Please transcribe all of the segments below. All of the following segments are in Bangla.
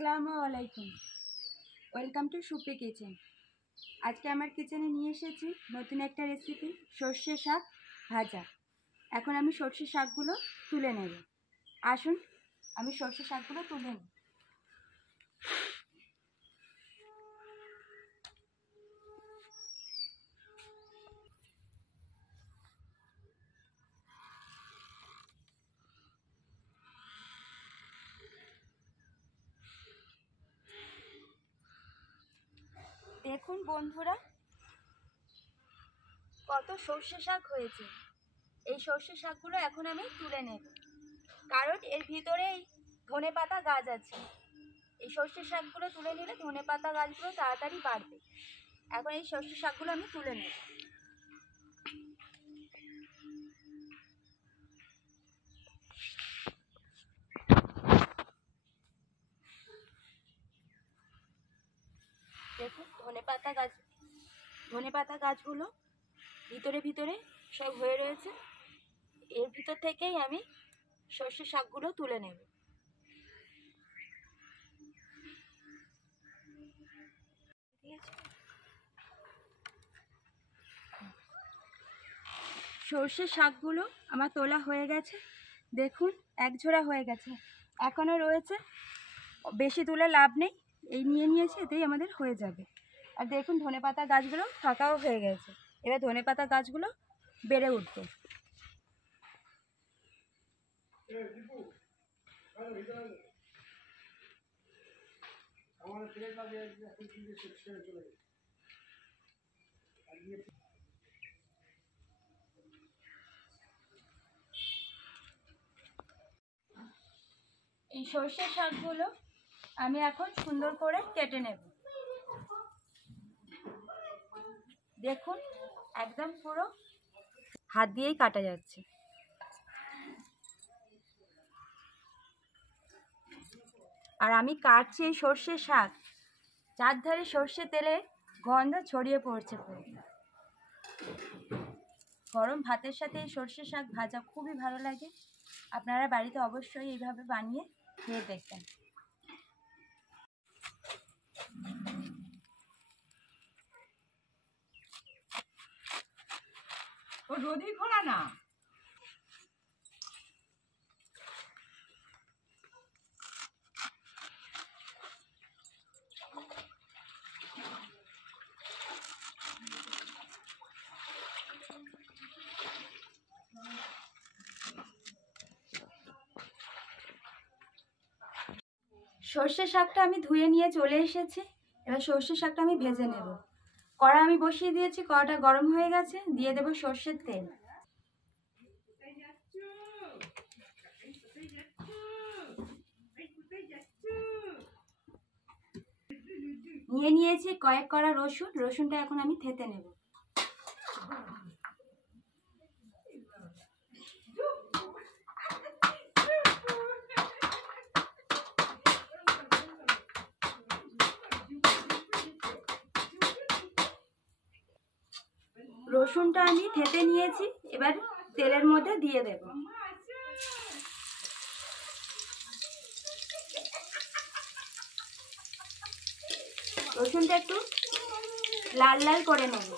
আসসালামু আলাইকুম। Welcome to soupy kitchen. আজকে আমার কিচেনে নিয়ে এসেছি নতুন একটা রেসিপি, সর্ষে শাক ভাজা। এখন আমি সর্ষে শাকগুলো তুলে নেব। আসুন আমি সর্ষে শাকগুলো তুলে নিই। দেখুন বন্ধুরা, কত সর্ষে শাক হয়েছে। এই সর্ষে শাকগুলো এখন আমি তুলে নেব, কারণ এর ভিতরেই ধনেপাতা গাছ আছে। এই সর্ষে শাকগুলো তুলে নিলে ধনেপাতা গাছগুলো তাড়াতাড়ি বাড়বে। এখন এই সর্ষে শাকগুলো আমি তুলে নেব। দেখুন ধনেপাতা গাছগুলো ভিতরে ভিতরে সব হয়ে রয়েছে। এর ভিতর থেকেই আমি সর্ষে শাকগুলো তুলে নেব। সর্ষে শাকগুলো আমার তোলা হয়ে গেছে। দেখুন এক ঝোড়া হয়ে গেছে, এখনও রয়েছে। বেশি তুলে লাভ নেই, এই নিয়ে নিয়েছি, এতেই আমাদের হয়ে যাবে। আর দেখুন ধনেপাতা গাছগুলো ফাঁকাও হয়ে গেছে। এবার ধনেপাতা গাছগুলো বেড়ে উঠবে। এই সর্ষে শাকগুলো আমি এখন সুন্দর করে কেটে নেব। দেখুন একদম পুরো হাত দিয়েই কাটা যাচ্ছে। আর আমি কাটছি এই সর্ষে শাক, চারধারে সর্ষে তেলে গন্ধ ছড়িয়ে পড়ছে পুরো। গরম ভাতের সাথে এই সর্ষে শাক ভাজা খুবই ভালো লাগে। আপনারা বাড়িতে অবশ্যই এইভাবে বানিয়ে খেয়ে দেখবেন। ও রোদই খোলা না। সর্ষে শাকটা আমি ধুয়ে নিয়ে চলে এসেছি। এবার সর্ষে শাকটা আমি ভেজে নেব। কড়া আমি বসিয়ে দিয়েছি, কড়াটা গরম হয়ে গেছে, দিয়ে দেব সর্ষের তেল। নিয়ে নিয়েছি কয়েক কড়া রসুন। রসুনটা এখন আমি থেতে নেব। রসুনটা আমি থেতে নিয়েছি, এবার তেলের মধ্যে দিয়ে দেব। রসুনটা একটু লাল লাল করে নেব।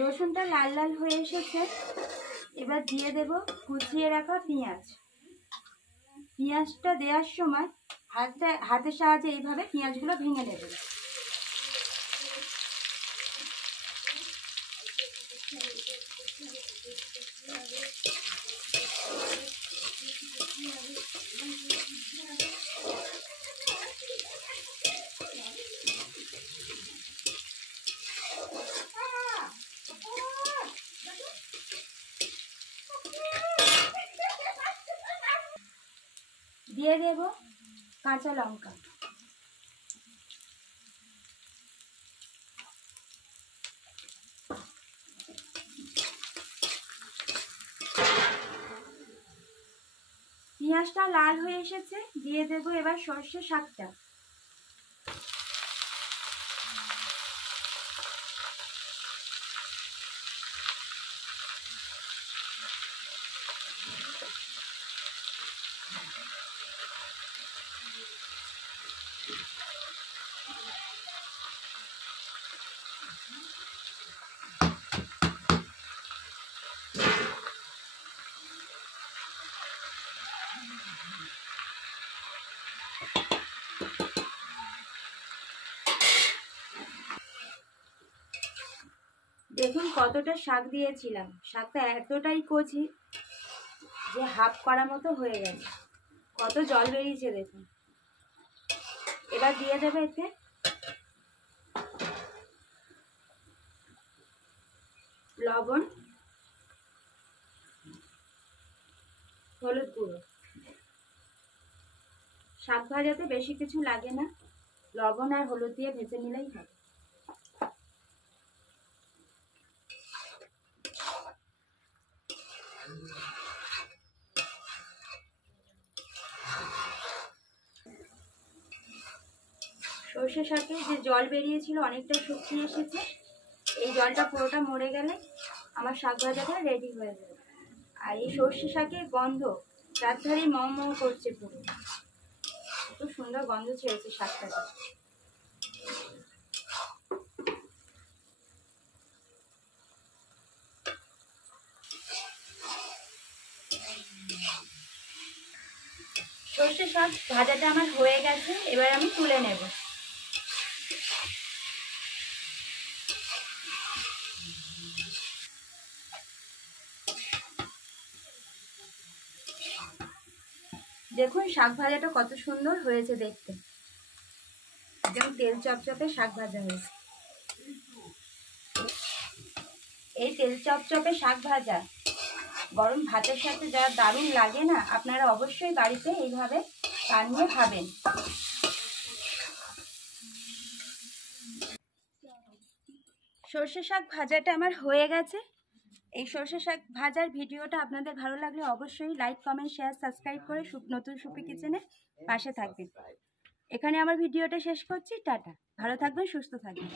রসুনটা লাল লাল হয়ে এসেছে, এবার দিয়ে দেব কুচিয়ে রাখা পেঁয়াজ। পেঁয়াজটা দেওয়ার সময় হাতের সাহায্যে এইভাবে পেঁয়াজগুলো ভেঙে নেবেন। দিয়ে দেব কাঁচা লঙ্কা। পেঁয়াজটা লাল হয়ে এসেছে, দিয়ে দেবো এবার সর্ষে শাকটা। দেখুন কতটা শাক দিয়েছিলাম, শাকটা এতটাই কচি যে হাফ করা মতো হয়ে গেছে, কত জল বেরিয়েছে দেখুন। এবার দিয়ে দেবে এতে লবণ, হলুদ গুঁড়ো। শাক ভাজাতে বেশি কিছু লাগে না, লবণ আর হলুদ দিয়ে ভেজে নিলেই হবে। সর্ষে শাকে যে জল বেরিয়েছিল অনেকটা শুকিয়ে এসেছে, এই জলটা পুরোটা মরে গেলে আমার শাক ভাজাটা রেডি হয়ে যাবে। আর এই সর্ষে শাকের গন্ধ চার ধারে মম মম করছে, পুরো খুব সুন্দর গন্ধ ছেড়েছে শাকটাতে। সর্ষে শাক ভাজাটা আমার হয়ে গেছে, এবার আমি তুলে নেব। দেখুন শাক ভাজাটা কত সুন্দর হয়েছে দেখতে, একদম তেল চপচপে শাক ভাজা হয়েছে। এই তেল চপচপে শাক ভাজা গরম ভাতের সাথে যা দারুণ লাগে না, আপনারা অবশ্যই বাড়িতে এইভাবে বানিয়ে খাবেন। সর্ষে শাক ভাজাটা আমার হয়ে গেছে। এই সর্ষে শাক ভাজার ভিডিওটা আপনাদের ভালো লাগলে অবশ্যই লাইক, কমেন্ট, শেয়ার, সাবস্ক্রাইব করে নতুন সুপি কিচেনের পাশে থাকবেন। এখানে আমার ভিডিওটা শেষ করছি। টাটা, ভালো থাকবেন, সুস্থ থাকবেন।